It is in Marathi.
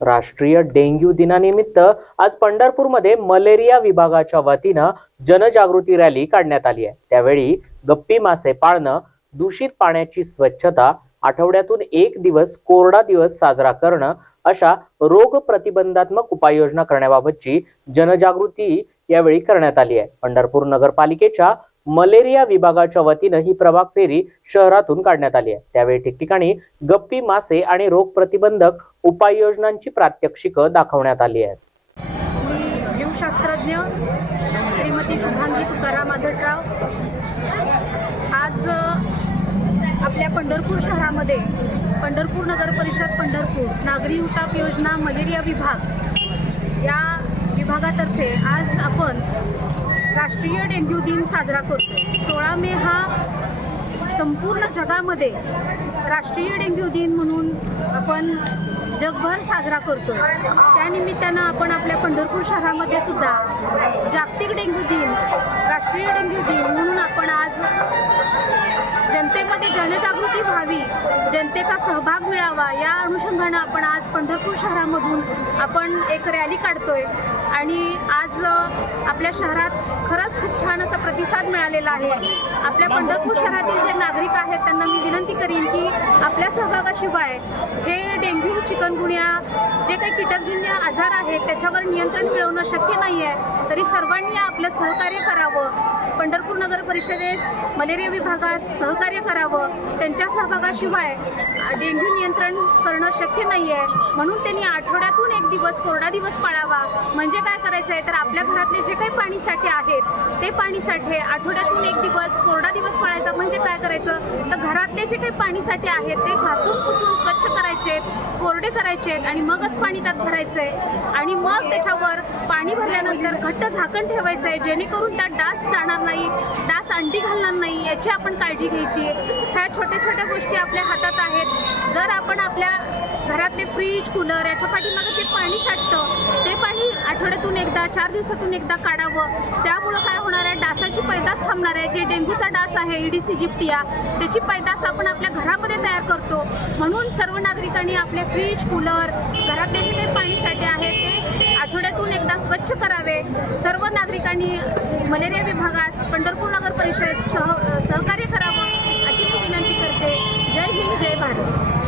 राष्ट्रीय डेंग्यू दिनानिमित्त आज पंढरपूरमध्ये मलेरिया विभागाच्या वतीनं जनजागृती रॅली काढण्यात आली आहे. त्यावेळी गप्पी मासे पाळणं दूषित पाण्याची स्वच्छता आठवड्यातून एक दिवस कोरडा दिवस साजरा करणं अशा रोग प्रतिबंधात्मक उपाययोजना करण्याबाबतची जनजागृती यावेळी करण्यात आली आहे. पंढरपूर नगरपालिकेच्या मलेरिया विभागाच्या वतीनं ही प्रभाग फेरी शहरातून काढण्यात आली आहे. त्यावेळी ठिकठिकाणी गप्पी मासे आणि रोग प्रतिबंधक उपाययोजनांची प्रात्यक्षिकं दाखवण्यात आली आहेत. जीवशास्त्रज्ञ श्रीमती शुभांगी तुकाराम आदटराव आज आपल्या पंढरपूर शहरामध्ये पंढरपूर नगर परिषद पंढरपूर नागरी उताप योजना मलेरिया विभाग या विभागातर्फे आज आपण राष्ट्रीय डेंग्यू दिन साजरा करतो सोळा मे हा संपूर्ण जगामध्ये राष्ट्रीय डेंग्यू दिन म्हणून आपण जगभर साजरा करतो त्यानिमित्तानं आपण आपल्या पंढरपूर शहरामध्ये सुद्धा जागतिक डेंग्यू दिन राष्ट्रीय डेंग्यू दिन म्हणून आपण आज जनतेमध्ये जनजागृती व्हावी जनतेचा सहभाग मिळावा या अनुषंगानं आपण आज पंढरपूर शहरामधून आपण एक रॅली काढतोय. आणि आज आपल्या शहरात खरंच खूप छान असा प्रतिसाद मिळालेला आहे. आपल्या पंढरपूर शहरातील जे नागरिक आहेत त्यांना मी विनंती करीन की आपल्या सहभागाशिवाय हे डेंग्यू चिकनगुन्या जे काही कीटकजन्य आजार आहेत त्याच्यावर नियंत्रण मिळवणं शक्य नाही आहे तरी सर्वांनी आपलं सहकार्य करावं. पंढरपूर नगर परिषदेस मलेरिया विभागास सहकार्य करावं. त्यांच्या सहभागाशिवाय डेंग्यू नियंत्रण करणं शक्य नाही आहे म्हणून त्यांनी आठवड्यातून एक दिवस कोरडा दिवस पाळावा. म्हणजे काय करायचं आहे तर आपल्या घरातले जे काही पाणी साठे आहेत ते पाणी साठे आठवड्यातून एक दिवस कोरडा दिवस पाळायचा म्हणजे काय करायचं? तर घरातले जे काही पाणी साठे आहेत ते घासून पुसून स्वच्छ करायचे कोरडे करायचे आणि मगच पाणी त्यात भरायचं. आहे आणि मग त्याच्यावर पाणी भरल्यानंतर घट्ट झाकण ठेवायचं आहे जेणेकरून त्यात डास जाणार नाही डास अंडी घालणार नाही याची आपण काळजी घ्यायची. ह्या छोट्या छोट्या गोष्टी आपल्या हातात आहेत. जर आपण आपल्या घरातले फ्रीज कूलर याच्या पाठीमागं जे पाणी साठतं ते पाणी आठवड्यातून एकदा चार दिवसातून एकदा काढावं. त्यामुळं काय होणार आहे? डासाची पैदास थांबणार आहे. जे डेंग्यूचा डास आहे ईडीसी जिप्टिया त्याची पैदास आपण आपल्या घरामध्ये तयार करतो. म्हणून सर्व नागरिकांनी आपले फ्रीज कूलर घरातले जे काही पाणी साठे आहेत ते आठवड्यातून एकदा स्वच्छ करावे. सर्व नागरिकांनी मलेरिया विभागास पंढरपूर नगर परिषद सह सहकार्य